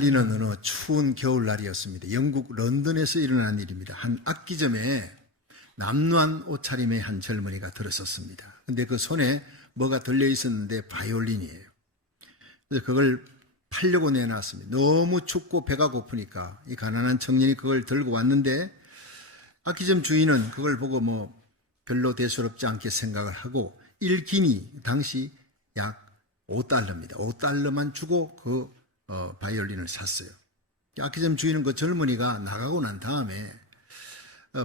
휘날리는 어느 추운 겨울날이었습니다. 영국 런던에서 일어난 일입니다. 한 악기점에 남루한 옷차림의 한 젊은이가 들었었습니다. 근데 그 손에 뭐가 들려 있었는데 바이올린이에요. 그래서 그걸 팔려고 내놨습니다. 너무 춥고 배가 고프니까 이 가난한 청년이 그걸 들고 왔는데 악기점 주인은 그걸 보고 뭐 별로 대수롭지 않게 생각을 하고 일기니 당시 약 5달러입니다. 5달러만 주고 그 바이올린을 샀어요. 악기점 주인은 그 젊은이가 나가고 난 다음에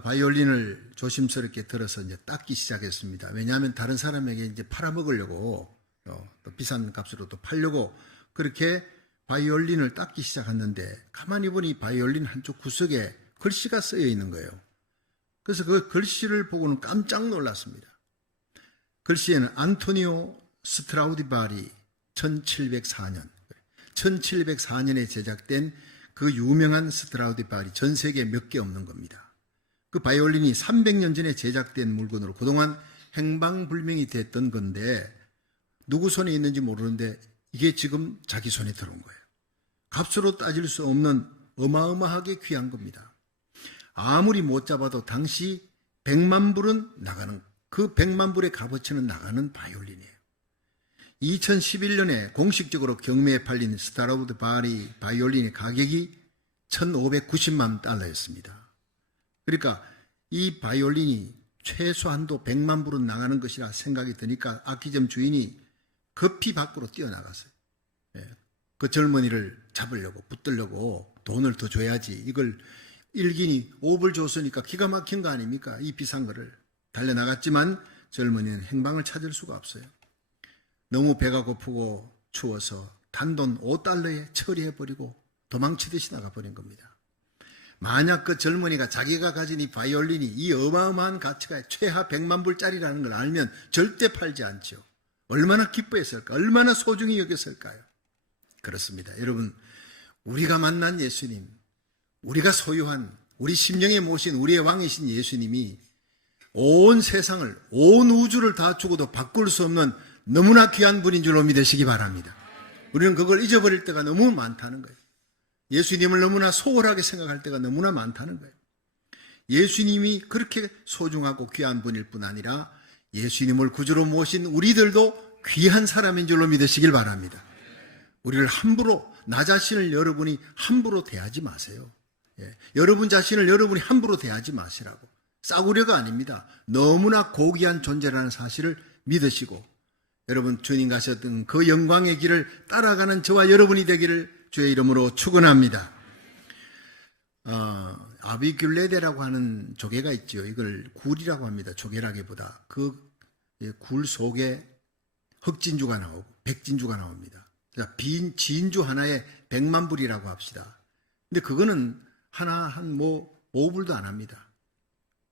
바이올린을 조심스럽게 들어서 이제 닦기 시작했습니다. 왜냐하면 다른 사람에게 이제 팔아먹으려고 또 비싼 값으로 또 팔려고 그렇게 바이올린을 닦기 시작했는데 가만히 보니 바이올린 한쪽 구석에 글씨가 쓰여 있는 거예요. 그래서 그 글씨를 보고는 깜짝 놀랐습니다. 글씨에는 안토니오 스트라우디바리 1704년에 제작된 그 유명한 스트라우디바리 전 세계에 몇 개 없는 겁니다. 그 바이올린이 300년 전에 제작된 물건으로 그동안 행방불명이 됐던 건데 누구 손에 있는지 모르는데 이게 지금 자기 손에 들어온 거예요. 값으로 따질 수 없는 어마어마하게 귀한 겁니다. 아무리 못 잡아도 당시 100만 불은 나가는, 그 100만 불의 값어치는 나가는 바이올린이에요. 2011년에 공식적으로 경매에 팔린 스트라우디바리 바이올린의 가격이 1,590만 달러였습니다. 그러니까 이 바이올린이 최소한도 100만 불은 나가는 것이라 생각이 드니까 악기점 주인이 급히 밖으로 뛰어나갔어요. 그 젊은이를 잡으려고 붙들려고 돈을 더 줘야지. 이걸 일기니 5불 줬으니까 기가 막힌 거 아닙니까? 이 비싼 거를. 달려나갔지만 젊은이는 행방을 찾을 수가 없어요. 너무 배가 고프고 추워서 단돈 5달러에 처리해버리고 도망치듯이 나가버린 겁니다. 만약 그 젊은이가 자기가 가진 이 바이올린이 이 어마어마한 가치가 최하 100만 불짜리라는 걸 알면 절대 팔지 않죠. 얼마나 기뻐했을까? 얼마나 소중히 여겼을까요? 그렇습니다. 여러분, 우리가 만난 예수님, 우리가 소유한, 우리 심령에 모신 우리의 왕이신 예수님이 온 세상을, 온 우주를 다 주고도 바꿀 수 없는 너무나 귀한 분인 줄로 믿으시기 바랍니다. 우리는 그걸 잊어버릴 때가 너무 많다는 거예요. 예수님을 너무나 소홀하게 생각할 때가 너무나 많다는 거예요. 예수님이 그렇게 소중하고 귀한 분일 뿐 아니라 예수님을 구주로 모신 우리들도 귀한 사람인 줄로 믿으시길 바랍니다. 우리를 함부로, 나 자신을 여러분이 함부로 대하지 마세요. 여러분 자신을 여러분이 함부로 대하지 마시라고. 싸구려가 아닙니다. 너무나 고귀한 존재라는 사실을 믿으시고 여러분 주님 가셨던 그 영광의 길을 따라가는 저와 여러분이 되기를 주의 이름으로 축원합니다. 아비귤레데라고 하는 조개가 있죠. 이걸 굴이라고 합니다. 조개라기보다 그 굴 속에 흑진주가 나오고 백진주가 나옵니다. 그러니까 빈 진주 하나에 100만 불이라고 합시다. 근데 그거는 하나 한 5불도 안 합니다.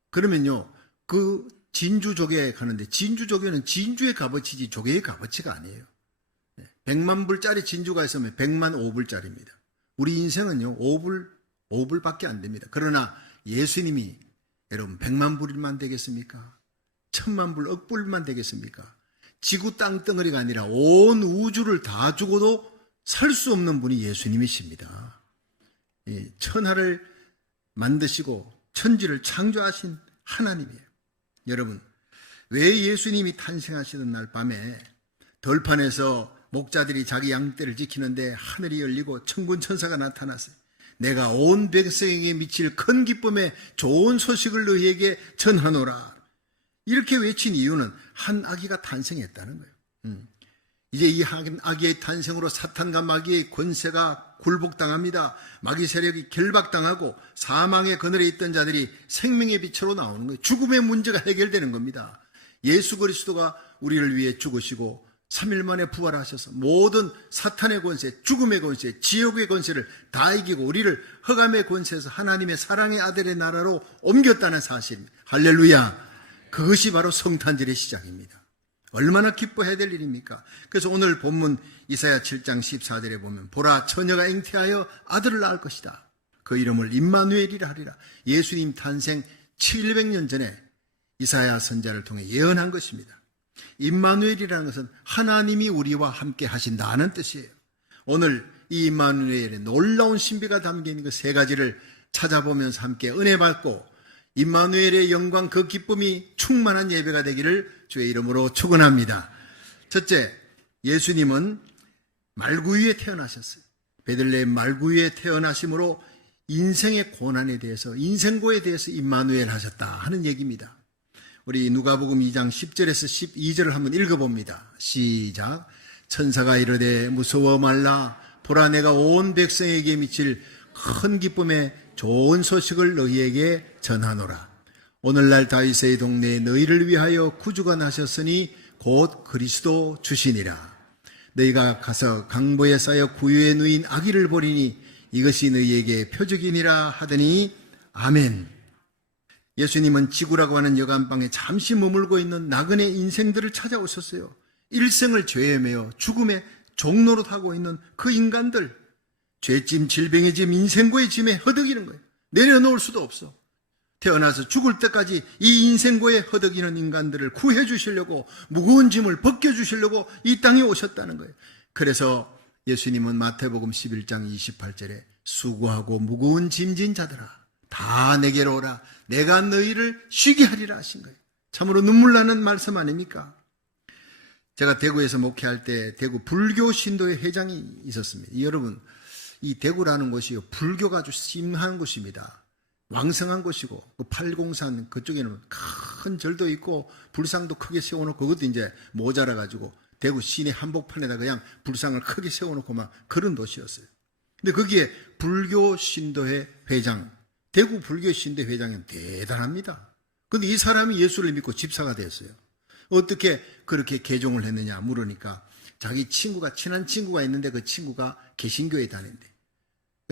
그러면요, 그 진주 조개에 가는데 진주 조개는 진주의 값어치지 조개의 값어치가 아니에요. 100만 불짜리 진주가 있으면 100만 5불짜리입니다. 우리 인생은요, 5불밖에 안 됩니다. 그러나 예수님이 여러분 100만 불만 되겠습니까? 1000만 불, 억불만 되겠습니까? 지구 땅덩어리가 아니라 온 우주를 다 주고도 살 수 없는 분이 예수님이십니다. 천하를 만드시고 천지를 창조하신 하나님이에요. 여러분, 왜 예수님이 탄생하시던 날 밤에 들판에서 목자들이 자기 양떼를 지키는데 하늘이 열리고 천군 천사가 나타났어요. 내가 온 백성에게 미칠 큰 기쁨에 좋은 소식을 너희에게 전하노라. 이렇게 외친 이유는 한 아기가 탄생했다는 거예요. 이제 이 아기의 탄생으로 사탄과 마귀의 권세가 굴복당합니다. 마귀 세력이 결박당하고 사망의 그늘에 있던 자들이 생명의 빛으로 나오는 거예요. 죽음의 문제가 해결되는 겁니다. 예수 그리스도가 우리를 위해 죽으시고 3일 만에 부활하셔서 모든 사탄의 권세, 죽음의 권세, 지옥의 권세를 다 이기고 우리를 흑암의 권세에서 하나님의 사랑의 아들의 나라로 옮겼다는 사실입니다. 할렐루야. 그것이 바로 성탄절의 시작입니다. 얼마나 기뻐해야 될 일입니까? 그래서 오늘 본문 이사야 7장 14절에 보면 보라 처녀가 잉태하여 아들을 낳을 것이다. 그 이름을 임마누엘이라 하리라. 예수님 탄생 700년 전에 이사야 선지자를 통해 예언한 것입니다. 임마누엘이라는 것은 하나님이 우리와 함께 하신다는 뜻이에요. 오늘 이 임마누엘의 놀라운 신비가 담긴 그 세 가지를 찾아보면서 함께 은혜 받고 임마누엘의 영광 그 기쁨이 충만한 예배가 되기를 주의 이름으로 축원합니다. 첫째, 예수님은 말구 위에 태어나셨어요. 베들레헴 말구 위에 태어나심으로 인생의 고난에 대해서, 인생고에 대해서 임마누엘 하셨다 하는 얘기입니다. 우리 누가복음 2장 10절에서 12절을 한번 읽어봅니다. 시작. 천사가 이르되 무서워 말라. 보라, 내가 온 백성에게 미칠 큰 기쁨의 좋은 소식을 너희에게 전하노라. 오늘날 다윗의 동네에 너희를 위하여 구주가 나셨으니 곧 그리스도 주시니라. 너희가 가서 강보에 쌓여 구유에 누인 아기를 보리니 이것이 너희에게 표적이니라 하더니 아멘. 예수님은 지구라고 하는 여간방에 잠시 머물고 있는 나그네 인생들을 찾아오셨어요. 일생을 죄에 매여 죽음의 종로로 타고 있는 그 인간들, 죄짐, 질병의 짐, 인생고의 짐에 허덕이는 거예요. 내려놓을 수도 없어. 태어나서 죽을 때까지 이 인생고에 허덕이는 인간들을 구해 주시려고, 무거운 짐을 벗겨 주시려고 이 땅에 오셨다는 거예요. 그래서 예수님은 마태복음 11장 28절에 수고하고 무거운 짐진 자들아 다 내게로 오라. 내가 너희를 쉬게 하리라 하신 거예요. 참으로 눈물 나는 말씀 아닙니까? 제가 대구에서 목회할 때 대구 불교 신도회 회장이 있었습니다. 여러분, 이 대구라는 곳이 불교가 아주 심한 곳입니다. 왕성한 곳이고, 그 팔공산 그쪽에는 큰 절도 있고 불상도 크게 세워놓고, 그것도 이제 모자라가지고 대구 시내 한복판에다 그냥 불상을 크게 세워놓고 막 그런 도시였어요. 근데 거기에 불교 신도회 회장, 대구 불교 신도회 회장은 대단합니다. 근데 이 사람이 예수를 믿고 집사가 됐어요. 어떻게 그렇게 개종을 했느냐 물으니까 자기 친구가, 친한 친구가 있는데 그 친구가 개신교에 다닌대.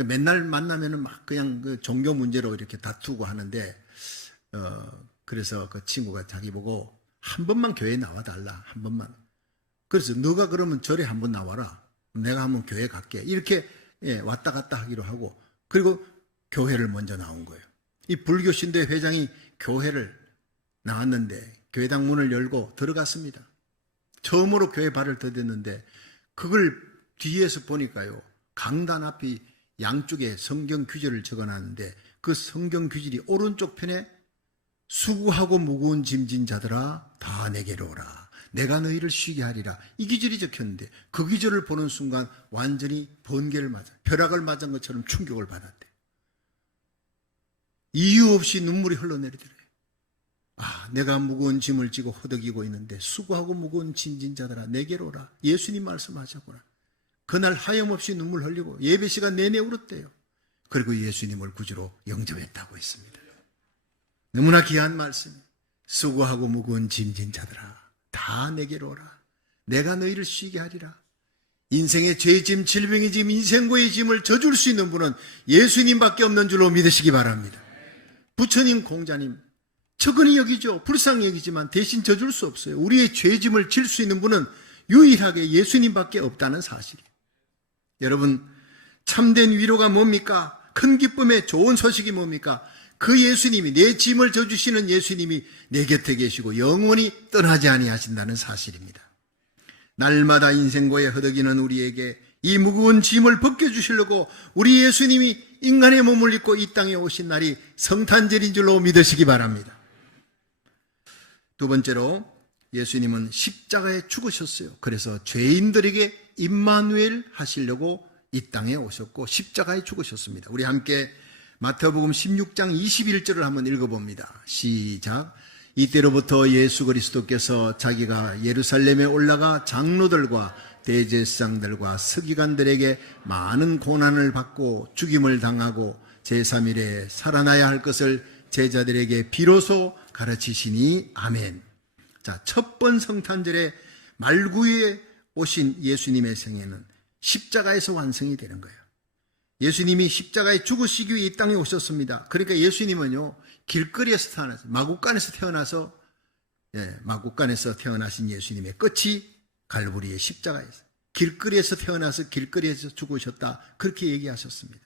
맨날 만나면은 막 그냥 그 종교 문제로 이렇게 다투고 하는데, 그래서 그 친구가 자기 보고 한 번만 교회에 나와달라, 한 번만. 그래서 너가 그러면 절에 한 번 나와라. 내가 한번 교회 갈게. 이렇게 왔다 갔다 하기로 하고, 그리고 교회를 먼저 나온 거예요. 이 불교 신도회 회장이 교회를 나왔는데 교회당 문을 열고 들어갔습니다. 처음으로 교회 발을 디뎠는데 그걸 뒤에서 보니까요, 강단 앞이 양쪽에 성경 규절을 적어놨는데 그 성경 규절이 오른쪽 편에 수고하고 무거운 짐진 자들아 다 내게로 오라. 내가 너희를 쉬게 하리라. 이 규절이 적혔는데 그 규절을 보는 순간 완전히 번개를 맞아, 벼락을 맞은 것처럼 충격을 받았대. 이유 없이 눈물이 흘러내리더래. 아, 내가 무거운 짐을 지고 허덕이고 있는데 수고하고 무거운 짐진 자들아 내게로 오라. 예수님 말씀하셨구나. 그날 하염없이 눈물 흘리고 예배 시간 내내 울었대요. 그리고 예수님을 구주로 영접했다고 했습니다. 너무나 귀한 말씀. 수고하고 무거운 짐진 자들아 다 내게로 오라. 내가 너희를 쉬게 하리라. 인생의 죄짐, 질병의 짐, 인생고의 짐을 져줄 수 있는 분은 예수님밖에 없는 줄로 믿으시기 바랍니다. 부처님, 공자님 적은히 여기죠. 불쌍히 여기지만 대신 져줄 수 없어요. 우리의 죄짐을 질 수 있는 분은 유일하게 예수님밖에 없다는 사실이에요. 여러분, 참된 위로가 뭡니까? 큰 기쁨의 좋은 소식이 뭡니까? 그 예수님이, 내 짐을 져주시는 예수님이 내 곁에 계시고 영원히 떠나지 아니하신다는 사실입니다. 날마다 인생고에 허덕이는 우리에게 이 무거운 짐을 벗겨주시려고 우리 예수님이 인간의 몸을 입고 이 땅에 오신 날이 성탄절인 줄로 믿으시기 바랍니다. 두 번째로, 예수님은 십자가에 죽으셨어요. 그래서 죄인들에게 임마누엘 하시려고 이 땅에 오셨고 십자가에 죽으셨습니다. 우리 함께 마태복음 16장 21절을 한번 읽어봅니다. 시작. 이때로부터 예수 그리스도께서 자기가 예루살렘에 올라가 장로들과 대제사장들과 서기관들에게 많은 고난을 받고 죽임을 당하고 제3일에 살아나야 할 것을 제자들에게 비로소 가르치시니 아멘. 자, 첫 번 성탄절에 말구에 오신 예수님의 생애는 십자가에서 완성이 되는 거예요. 예수님이 십자가에 죽으시기 위해 이 땅에 오셨습니다. 그러니까 예수님은요, 길거리에서 태어나서, 마구간에서 태어나신 예수님의 끝이 갈보리의 십자가에서, 길거리에서 태어나서 길거리에서 죽으셨다, 그렇게 얘기하셨습니다.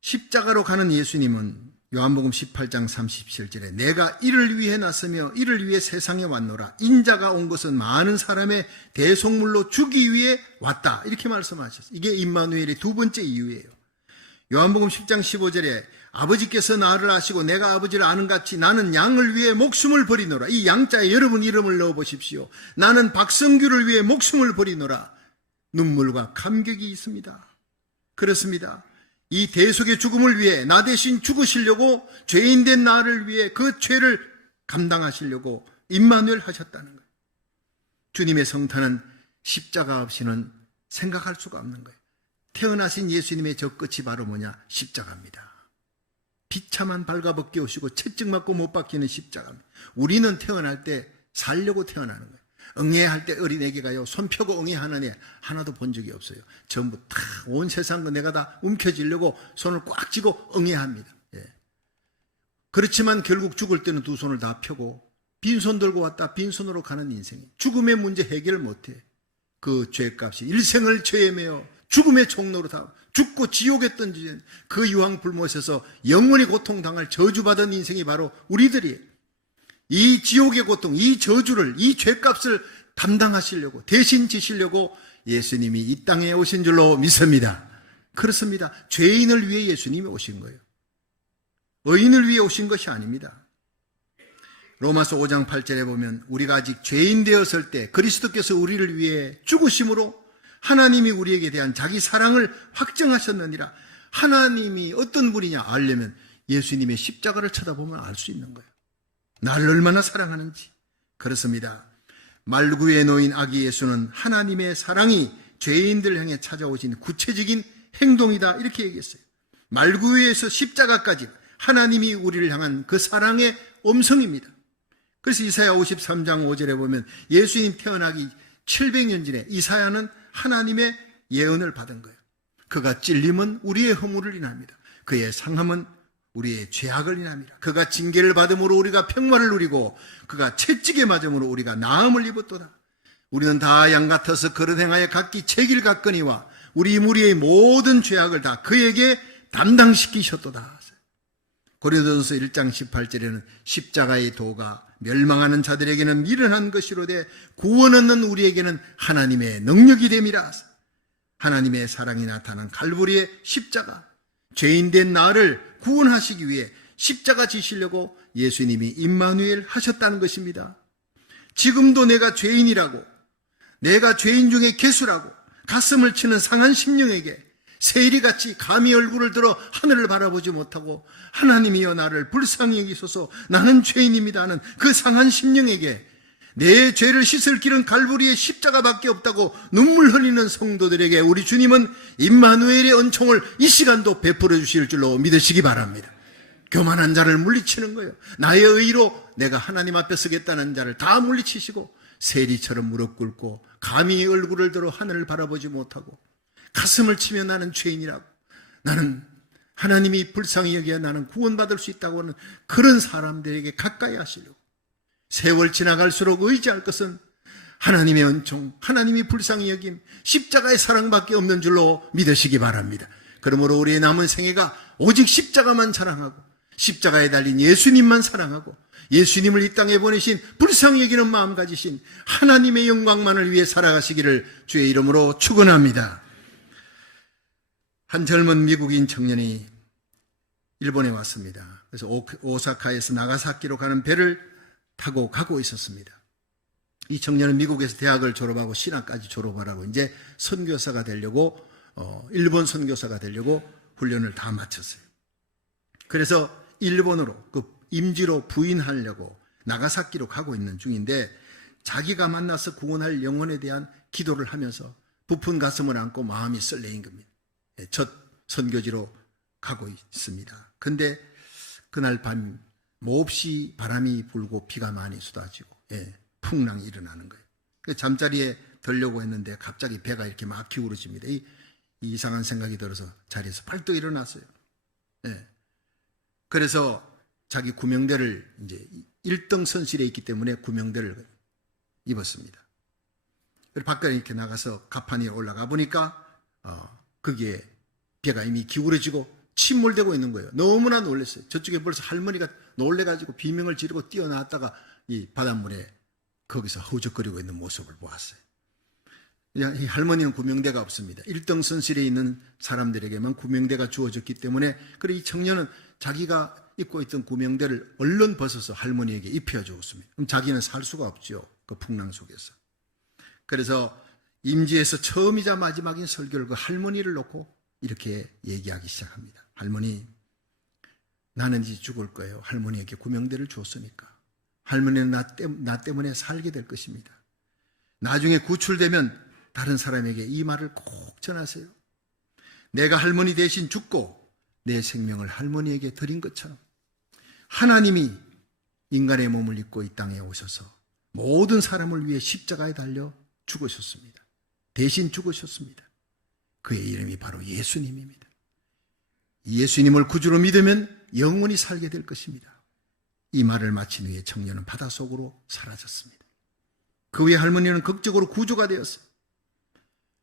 십자가로 가는 예수님은 요한복음 18장 37절에 내가 이를 위해 났으며 이를 위해 세상에 왔노라. 인자가 온 것은 많은 사람의 대속물로 주기 위해 왔다. 이렇게 말씀하셨어요. 이게 임마누엘의 두 번째 이유예요. 요한복음 10장 15절에 아버지께서 나를 아시고 내가 아버지를 아는 같이 나는 양을 위해 목숨을 버리노라. 이 양자에 여러분 이름을 넣어보십시오. 나는 박성규를 위해 목숨을 버리노라. 눈물과 감격이 있습니다. 그렇습니다. 이 대속의 죽음을 위해 나 대신 죽으시려고 죄인된 나를 위해 그 죄를 감당하시려고 임마누엘 하셨다는 거예요. 주님의 성탄은 십자가 없이는 생각할 수가 없는 거예요. 태어나신 예수님의 저 끝이 바로 뭐냐? 십자가입니다. 비참한 발가벗겨 오시고 채찍 맞고 못 박히는 십자가입니다. 우리는 태어날 때 살려고 태어나는 거예요. 응애할 때 어린애기가요, 손 펴고 응애하는 애 하나도 본 적이 없어요. 전부 다 온 세상 거 내가 다 움켜쥐려고 손을 꽉 쥐고 응애합니다. 예. 그렇지만 결국 죽을 때는 두 손을 다 펴고 빈손 들고 왔다 빈손으로 가는 인생이 죽음의 문제 해결을 못해. 그 죄값이 일생을 죄에 매어 죽음의 종로로 다 죽고 지옥에 던지는 그 유황불못에서 영원히 고통당할 저주받은 인생이 바로 우리들이에요. 이 지옥의 고통, 이 저주를, 이 죄값을 담당하시려고, 대신 지시려고 예수님이 이 땅에 오신 줄로 믿습니다. 그렇습니다. 죄인을 위해 예수님이 오신 거예요. 의인을 위해 오신 것이 아닙니다. 로마서 5장 8절에 보면 우리가 아직 죄인 되었을 때 그리스도께서 우리를 위해 죽으심으로 하나님이 우리에게 대한 자기 사랑을 확정하셨느니라. 하나님이 어떤 분이냐 알려면 예수님의 십자가를 쳐다보면 알 수 있는 거예요. 나를 얼마나 사랑하는지. 그렇습니다. 말구에 놓인 아기 예수는 하나님의 사랑이 죄인들 향해 찾아오신 구체적인 행동이다 이렇게 얘기했어요. 말구에서 십자가까지 하나님이 우리를 향한 그 사랑의 음성입니다. 그래서 이사야 53장 5절에 보면 예수님 태어나기 700년 전에 이사야는 하나님의 예언을 받은 거예요. 그가 찔림은 우리의 허물을 인합니다. 그의 상함은 우리의 죄악을 인합니다. 그가 징계를 받음으로 우리가 평화를 누리고 그가 채찍에 맞음으로 우리가 나음을 입었도다. 우리는 다 양 같아서 그릇 행하여 각기 채길 갔거니와 우리 무리의 모든 죄악을 다 그에게 담당시키셨도다. 고린도전서 1장 18절에는 십자가의 도가 멸망하는 자들에게는 미련한 것이로되 구원 얻는 우리에게는 하나님의 능력이 됨이라. 하나님의 사랑이 나타난 갈보리의 십자가, 죄인된 나를 구원하시기 위해 십자가 지시려고 예수님이 임마누엘 하셨다는 것입니다. 지금도 내가 죄인이라고, 내가 죄인 중에 괴수라고 가슴을 치는 상한 심령에게 세리같이 감히 얼굴을 들어 하늘을 바라보지 못하고 하나님이여 나를 불쌍히 여기소서 나는 죄인입니다 하는 그 상한 심령에게 내 죄를 씻을 길은 갈보리의 십자가밖에 없다고 눈물 흘리는 성도들에게 우리 주님은 임마누엘의 은총을 이 시간도 베풀어 주실 줄로 믿으시기 바랍니다. 교만한 자를 물리치는 거예요. 나의 의로 내가 하나님 앞에 서겠다는 자를 다 물리치시고 세리처럼 무릎 꿇고 감히 얼굴을 들어 하늘을 바라보지 못하고 가슴을 치며 나는 죄인이라고, 나는 하나님이 불쌍히 여기야 나는 구원받을 수 있다고 하는 그런 사람들에게 가까이 하시려고, 세월 지나갈수록 의지할 것은 하나님의 은총, 하나님이 불쌍히 여김, 십자가의 사랑밖에 없는 줄로 믿으시기 바랍니다. 그러므로 우리의 남은 생애가 오직 십자가만 사랑하고 십자가에 달린 예수님만 사랑하고 예수님을 이 땅에 보내신 불쌍히 여기는 마음 가지신 하나님의 영광만을 위해 살아가시기를 주의 이름으로 축원합니다. 한 젊은 미국인 청년이 일본에 왔습니다. 그래서 오사카에서 나가사키로 가는 배를 타고 가고 있었습니다. 이 청년은 미국에서 대학을 졸업하고 신학까지 졸업하라고 이제 선교사가 되려고 일본 선교사가 되려고 훈련을 다 마쳤어요. 그래서 일본으로 그 임지로 부인하려고 나가사키로 가고 있는 중인데 자기가 만나서 구원할 영혼에 대한 기도를 하면서 부푼 가슴을 안고 마음이 설레인 겁니다. 첫 선교지로 가고 있습니다. 근데 그날 밤 몹시 바람이 불고 비가 많이 쏟아지고 풍랑이 일어나는 거예요. 잠자리에 들려고 했는데 갑자기 배가 이렇게 막 기울어집니다. 이 이상한 생각이 들어서 자리에서 발떡 일어났어요. 그래서 자기 구명대를 이제 1등 선실에 있기 때문에 구명대를 입었습니다. 밖에 이렇게 나가서 가판 위에 올라가 보니까 거기에 배가 이미 기울어지고 침몰되고 있는 거예요. 너무나 놀랐어요. 저쪽에 벌써 할머니가 놀래가지고 비명을 지르고 뛰어나왔다가 이 바닷물에 거기서 허우적거리고 있는 모습을 보았어요. 이 할머니는 구명대가 없습니다. 1등 선실에 있는 사람들에게만 구명대가 주어졌기 때문에 그래 이 청년은 자기가 입고 있던 구명대를 얼른 벗어서 할머니에게 입혀주었습니다. 그럼 자기는 살 수가 없죠. 그 풍랑 속에서. 그래서 임지에서 처음이자 마지막인 설교를 그 할머니를 놓고 이렇게 얘기하기 시작합니다. 할머니, 나는 이제 죽을 거예요. 할머니에게 구명대를 줬으니까. 할머니는 나 때문에 살게 될 것입니다. 나중에 구출되면 다른 사람에게 이 말을 꼭 전하세요. 내가 할머니 대신 죽고 내 생명을 할머니에게 드린 것처럼 하나님이 인간의 몸을 입고 이 땅에 오셔서 모든 사람을 위해 십자가에 달려 죽으셨습니다. 대신 죽으셨습니다. 그의 이름이 바로 예수님입니다. 예수님을 구주로 믿으면 영원히 살게 될 것입니다. 이 말을 마친 후에 청년은 바닷속으로 사라졌습니다. 그 후에 할머니는 극적으로 구조가 되었어요.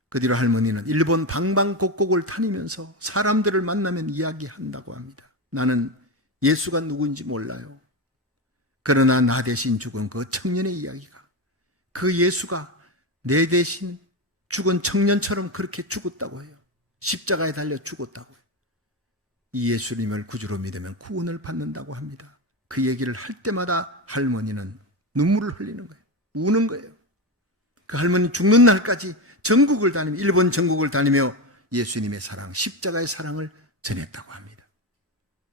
그 뒤로 할머니는 일본 방방곡곡을 다니면서 사람들을 만나면 이야기한다고 합니다. 나는 예수가 누구인지 몰라요. 그러나 나 대신 죽은 그 청년의 이야기가, 그 예수가 내 대신 죽은 청년처럼 그렇게 죽었다고 해요. 십자가에 달려 죽었다고 해요. 이 예수님을 구주로 믿으면 구원을 받는다고 합니다. 그 얘기를 할 때마다 할머니는 눈물을 흘리는 거예요. 우는 거예요. 그 할머니 죽는 날까지 전국을 다니며, 일본 전국을 다니며 예수님의 사랑, 십자가의 사랑을 전했다고 합니다.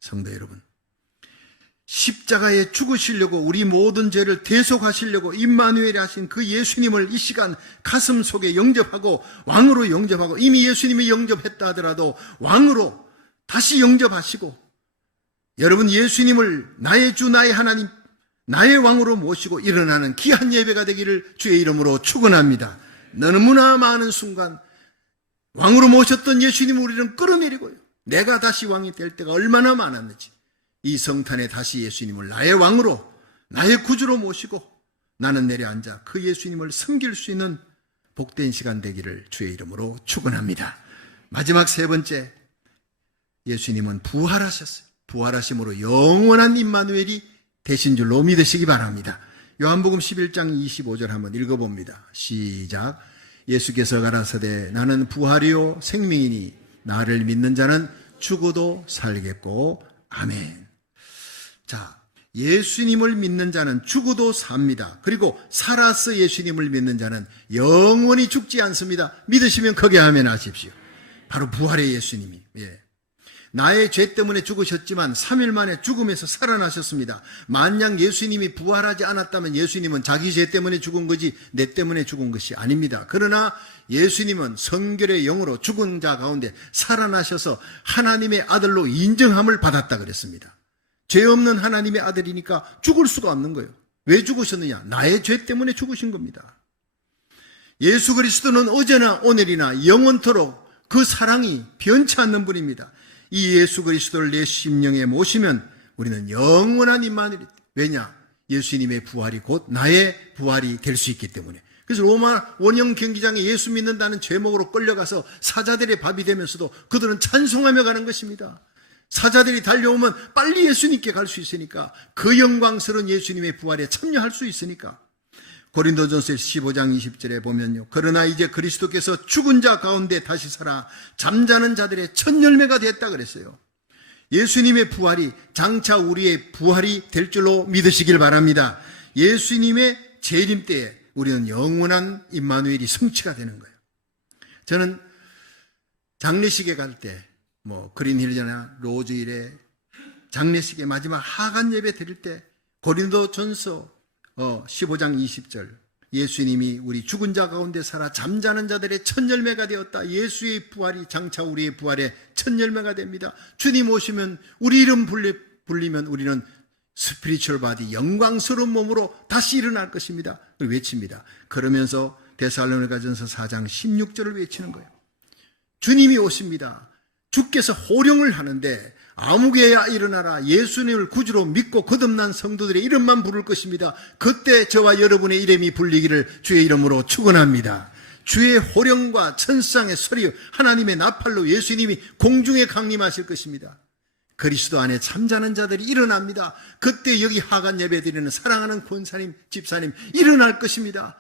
성도 여러분, 십자가에 죽으시려고 우리 모든 죄를 대속하시려고 임마누엘이 하신 그 예수님을 이 시간 가슴 속에 영접하고 왕으로 영접하고, 이미 예수님이 영접했다 하더라도 왕으로 다시 영접하시고, 여러분 예수님을 나의 주 나의 하나님 나의 왕으로 모시고 일어나는 귀한 예배가 되기를 주의 이름으로 축원합니다. 너무나 많은 순간 왕으로 모셨던 예수님을 우리는 끌어내리고요, 내가 다시 왕이 될 때가 얼마나 많았는지 이 성탄에 다시 예수님을 나의 왕으로 나의 구주로 모시고 나는 내려앉아 그 예수님을 섬길 수 있는 복된 시간 되기를 주의 이름으로 축원합니다. 마지막 세 번째, 예수님은 부활하셨어요. 부활하심으로 영원한 임마누엘이 되신 줄로 믿으시기 바랍니다. 요한복음 11장 25절 한번 읽어봅니다. 시작. 예수께서 가라사대 나는 부활이요 생명이니 나를 믿는 자는 죽어도 살겠고. 아멘. 자, 예수님을 믿는 자는 죽어도 삽니다. 그리고 살아서 예수님을 믿는 자는 영원히 죽지 않습니다. 믿으시면 크게 아멘 하십시오. 바로 부활의 예수님이, 나의 죄 때문에 죽으셨지만 3일 만에 죽음에서 살아나셨습니다. 만약 예수님이 부활하지 않았다면 예수님은 자기 죄 때문에 죽은 거지 내 때문에 죽은 것이 아닙니다. 그러나 예수님은 성결의 영으로 죽은 자 가운데 살아나셔서 하나님의 아들로 인정함을 받았다 그랬습니다. 죄 없는 하나님의 아들이니까 죽을 수가 없는 거예요. 왜 죽으셨느냐? 나의 죄 때문에 죽으신 겁니다. 예수 그리스도는 어제나 오늘이나 영원토록 그 사랑이 변치 않는 분입니다. 이 예수 그리스도를 내 심령에 모시면 우리는 영원한 임마누엘. 왜냐? 예수님의 부활이 곧 나의 부활이 될 수 있기 때문에. 그래서 로마 원형 경기장에 예수 믿는다는 제목으로 끌려가서 사자들의 밥이 되면서도 그들은 찬송하며 가는 것입니다. 사자들이 달려오면 빨리 예수님께 갈 수 있으니까, 그 영광스러운 예수님의 부활에 참여할 수 있으니까. 고린도전서 15장 20절에 보면요, 그러나 이제 그리스도께서 죽은 자 가운데 다시 살아 잠자는 자들의 첫 열매가 됐다 그랬어요. 예수님의 부활이 장차 우리의 부활이 될 줄로 믿으시길 바랍니다. 예수님의 재림 때에 우리는 영원한 임마누엘이 성취가 되는 거예요. 저는 장례식에 갈 때 그린힐이나 로즈힐에 장례식의 마지막 하간 예배 드릴 때 고린도전서 15장 20절, 예수님이 우리 죽은 자 가운데 살아 잠자는 자들의 첫 열매가 되었다. 예수의 부활이 장차 우리의 부활의 첫 열매가 됩니다. 주님 오시면 우리 이름 불리면 우리는 스피리추얼 바디, 영광스러운 몸으로 다시 일어날 것입니다. 외칩니다. 그러면서 데살로니가전서 4장 16절을 외치는 거예요. 주님이 오십니다. 주께서 호령을 하는데 아무개야 일어나라. 예수님을 구주로 믿고 거듭난 성도들의 이름만 부를 것입니다. 그때 저와 여러분의 이름이 불리기를 주의 이름으로 축원합니다. 주의 호령과 천상의 소리, 하나님의 나팔로 예수님이 공중에 강림하실 것입니다. 그리스도 안에 잠자는 자들이 일어납니다. 그때 여기 하간 예배드리는 사랑하는 권사님, 집사님 일어날 것입니다.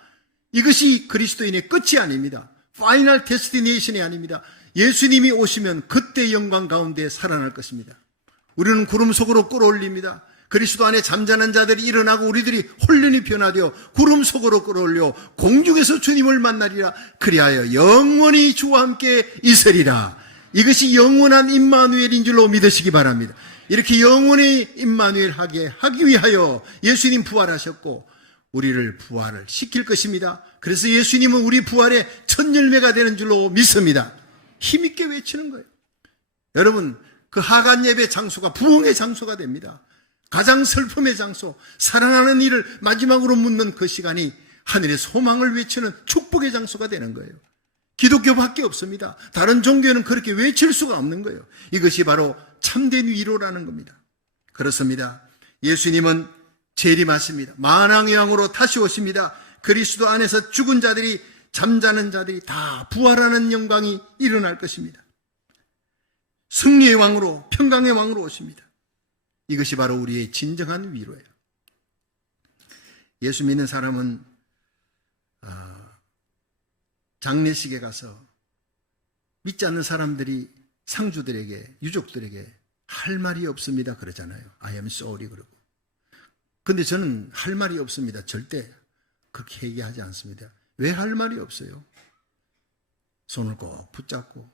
이것이 그리스도인의 끝이 아닙니다. 파이널 데스티네이션이 아닙니다. 예수님이 오시면 그때 영광 가운데 살아날 것입니다. 우리는 구름 속으로 끌어올립니다. 그리스도 안에 잠자는 자들이 일어나고 우리들이 혼련히 변화되어 구름 속으로 끌어올려 공중에서 주님을 만나리라. 그리하여 영원히 주와 함께 있으리라. 이것이 영원한 임마누엘인 줄로 믿으시기 바랍니다. 이렇게 영원히 임마누엘 하기 위하여 예수님 부활하셨고 우리를 부활을 시킬 것입니다. 그래서 예수님은 우리 부활의 첫 열매가 되는 줄로 믿습니다. 힘있게 외치는 거예요. 여러분, 그 하간 예배 장소가 부흥의 장소가 됩니다. 가장 슬픔의 장소, 사랑하는 이를 마지막으로 묻는 그 시간이 하늘의 소망을 외치는 축복의 장소가 되는 거예요. 기독교밖에 없습니다. 다른 종교는 그렇게 외칠 수가 없는 거예요. 이것이 바로 참된 위로라는 겁니다. 그렇습니다. 예수님은 재림하십니다. 만왕의 왕으로 다시 오십니다. 그리스도 안에서 죽은 자들이, 잠자는 자들이 다 부활하는 영광이 일어날 것입니다. 승리의 왕으로, 평강의 왕으로 오십니다. 이것이 바로 우리의 진정한 위로예요. 예수 믿는 사람은 장례식에 가서 믿지 않는 사람들이 상주들에게, 유족들에게 할 말이 없습니다 그러잖아요. I am sorry 그러고. 근데 저는 할 말이 없습니다. 절대 그렇게 얘기하지 않습니다. 왜 할 말이 없어요? 손을 꼭 붙잡고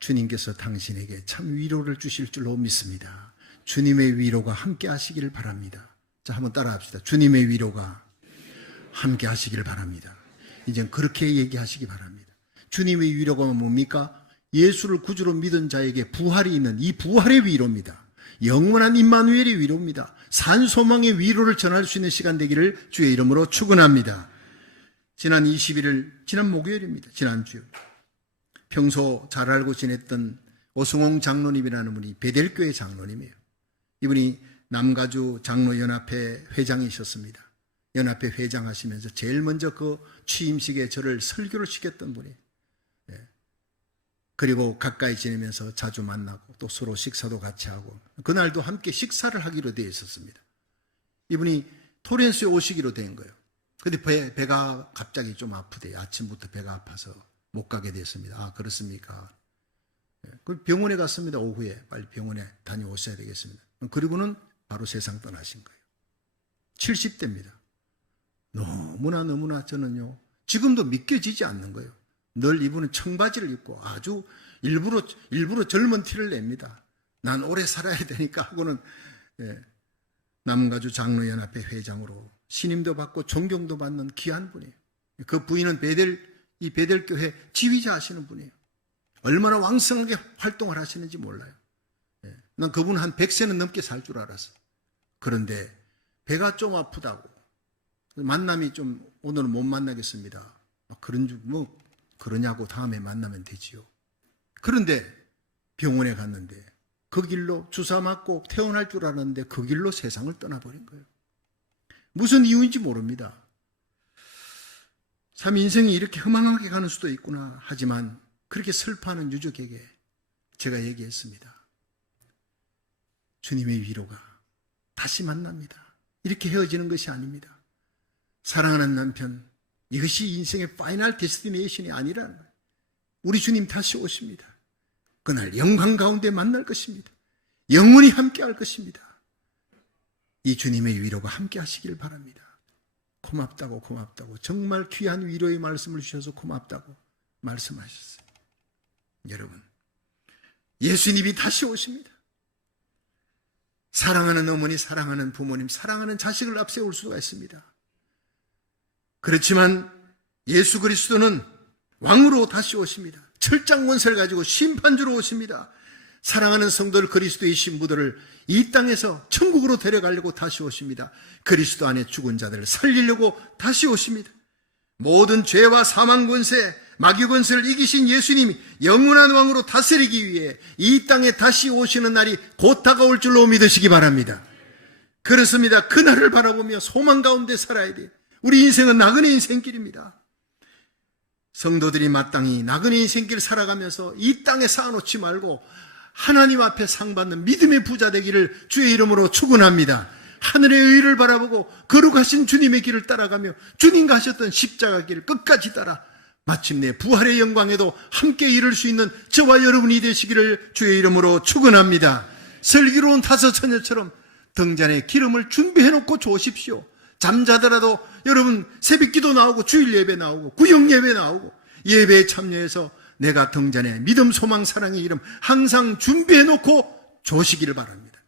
주님께서 당신에게 참 위로를 주실 줄로 믿습니다. 주님의 위로가 함께 하시기를 바랍니다. 자, 한번 따라 합시다. 주님의 위로가 함께 하시기를 바랍니다. 이제 그렇게 얘기하시기 바랍니다. 주님의 위로가 뭡니까? 예수를 구주로 믿은 자에게 부활이 있는 이 부활의 위로입니다. 영원한 임마누엘의 위로입니다. 산소망의 위로를 전할 수 있는 시간 되기를 주의 이름으로 축원합니다. 지난 21일, 지난 목요일입니다. 지난주 평소 잘 알고 지냈던 오승홍 장로님이라는 분이 베델교회 장로님이에요. 이분이 남가주 장로연합회 회장이셨습니다. 연합회 회장하시면서 제일 먼저 그 취임식에 저를 설교를 시켰던 분이에요. 그리고 가까이 지내면서 자주 만나고 또 서로 식사도 같이 하고 그날도 함께 식사를 하기로 되어 있었습니다. 이분이 토렌스에 오시기로 된 거예요. 근데 배가 갑자기 좀 아프대요. 아침부터 배가 아파서 못 가게 됐습니다. 아, 그렇습니까? 그 병원에 갔습니다. 오후에 빨리 병원에 다녀오셔야 되겠습니다. 그리고는 바로 세상 떠나신 거예요. 70대입니다. 너무나 저는요 지금도 믿겨지지 않는 거예요. 늘 이분은 청바지를 입고 아주 일부러 젊은 티를 냅니다. 난 오래 살아야 되니까 하고는 남가주 장로연합회 회장으로 신임도 받고 존경도 받는 귀한 분이에요. 그 부인은 이 베델교회 지휘자 하시는 분이에요. 얼마나 왕성하게 활동을 하시는지 몰라요. 난 그분 한 100세는 넘게 살 줄 알았어요. 그런데 배가 좀 아프다고 만남이 좀 오늘은 못 만나겠습니다. 그러냐고 다음에 만나면 되지요. 그런데 병원에 갔는데 그 길로 주사 맞고 퇴원할 줄 알았는데 그 길로 세상을 떠나버린 거예요. 무슨 이유인지 모릅니다. 참 인생이 이렇게 허망하게 가는 수도 있구나. 하지만 그렇게 슬퍼하는 유족에게 제가 얘기했습니다. 주님의 위로가 다시 만납니다. 이렇게 헤어지는 것이 아닙니다. 사랑하는 남편, 이것이 인생의 파이널 데스티네이션이 아니라는 거예요. 우리 주님 다시 오십니다. 그날 영광 가운데 만날 것입니다. 영원히 함께 할 것입니다. 이 주님의 위로가 함께 하시길 바랍니다. 고맙다고 정말 귀한 위로의 말씀을 주셔서 고맙다고 말씀하셨어요. 여러분, 예수님이 다시 오십니다. 사랑하는 어머니, 사랑하는 부모님, 사랑하는 자식을 앞세울 수가 있습니다. 그렇지만 예수 그리스도는 왕으로 다시 오십니다. 철장 권세를 가지고 심판주로 오십니다. 사랑하는 성도들, 그리스도의 신부들을 이 땅에서 천국으로 데려가려고 다시 오십니다. 그리스도 안에 죽은 자들을 살리려고 다시 오십니다. 모든 죄와 사망 권세, 마귀 권세를 이기신 예수님이 영원한 왕으로 다스리기 위해 이 땅에 다시 오시는 날이 곧 다가올 줄로 믿으시기 바랍니다. 그렇습니다. 그날을 바라보며 소망 가운데 살아야 돼요. 우리 인생은 나그네 인생길입니다. 성도들이 마땅히 나그네 인생길 살아가면서 이 땅에 쌓아놓지 말고 하나님 앞에 상받는 믿음의 부자 되기를 주의 이름으로 축원합니다. 하늘의 의를 바라보고 거룩하신 주님의 길을 따라가며 주님 가셨던 십자가 길을 끝까지 따라 마침내 부활의 영광에도 함께 이룰 수 있는 저와 여러분이 되시기를 주의 이름으로 축원합니다. 슬기로운 다섯 처녀처럼 등잔에 기름을 준비해놓고 좋으십시오. 잠자더라도 여러분 새벽기도 나오고 주일 예배 나오고 구역 예배 나오고 예배에 참여해서 내가 등잔에 믿음, 소망, 사랑의 이름 항상 준비해놓고 조시기를 바랍니다.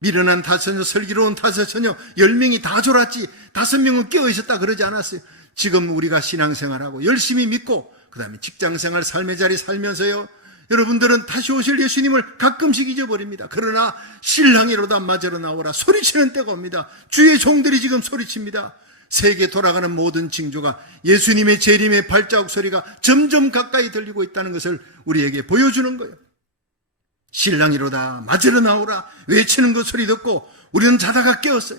미련한 다섯 처녀, 슬기로운 다섯 처녀 10명이 다 졸았지 5명은 깨어있었다 그러지 않았어요. 지금 우리가 신앙생활하고 열심히 믿고 그 다음에 직장생활 삶의 자리 살면서요, 여러분들은 다시 오실 예수님을 가끔씩 잊어버립니다. 그러나 신랑이로다 맞으러 나오라 소리치는 때가 옵니다. 주의 종들이 지금 소리칩니다. 세계 돌아가는 모든 징조가 예수님의 재림의 발자국 소리가 점점 가까이 들리고 있다는 것을 우리에게 보여주는 거예요. 신랑이로다 맞으러 나오라 외치는 그 소리 듣고 우리는 자다가 깨었어요.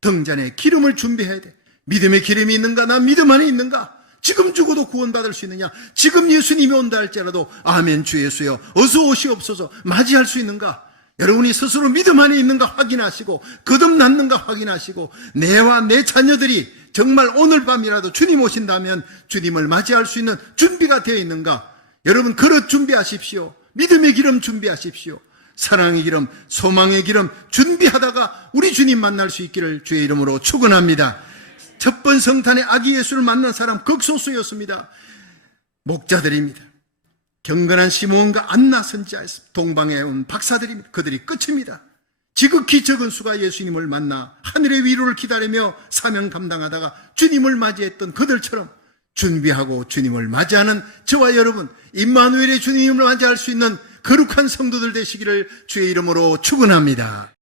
등잔에 기름을 준비해야 돼. 믿음의 기름이 있는가? 나 믿음 안에 있는가? 지금 죽어도 구원받을 수 있느냐? 지금 예수님이 온다 할지라도 아멘 주 예수여 어서 오시옵소서 맞이할 수 있는가? 여러분이 스스로 믿음 안에 있는가 확인하시고 거듭났는가 확인하시고 내와 내 자녀들이 정말 오늘 밤이라도 주님 오신다면 주님을 맞이할 수 있는 준비가 되어 있는가? 여러분 그릇 준비하십시오. 믿음의 기름 준비하십시오. 사랑의 기름, 소망의 기름 준비하다가 우리 주님 만날 수 있기를 주의 이름으로 축원합니다. 첫 번 성탄에 아기 예수를 만난 사람 극소수였습니다. 목자들입니다. 경건한 시므온과 안나 선지자, 동방에 온 박사들입니다. 그들이 끝입니다. 지극히 적은 수가 예수님을 만나 하늘의 위로를 기다리며 사명 감당하다가 주님을 맞이했던 그들처럼 준비하고 주님을 맞이하는 저와 여러분, 임마누엘의 주님을 맞이할 수 있는 거룩한 성도들 되시기를 주의 이름으로 축원합니다.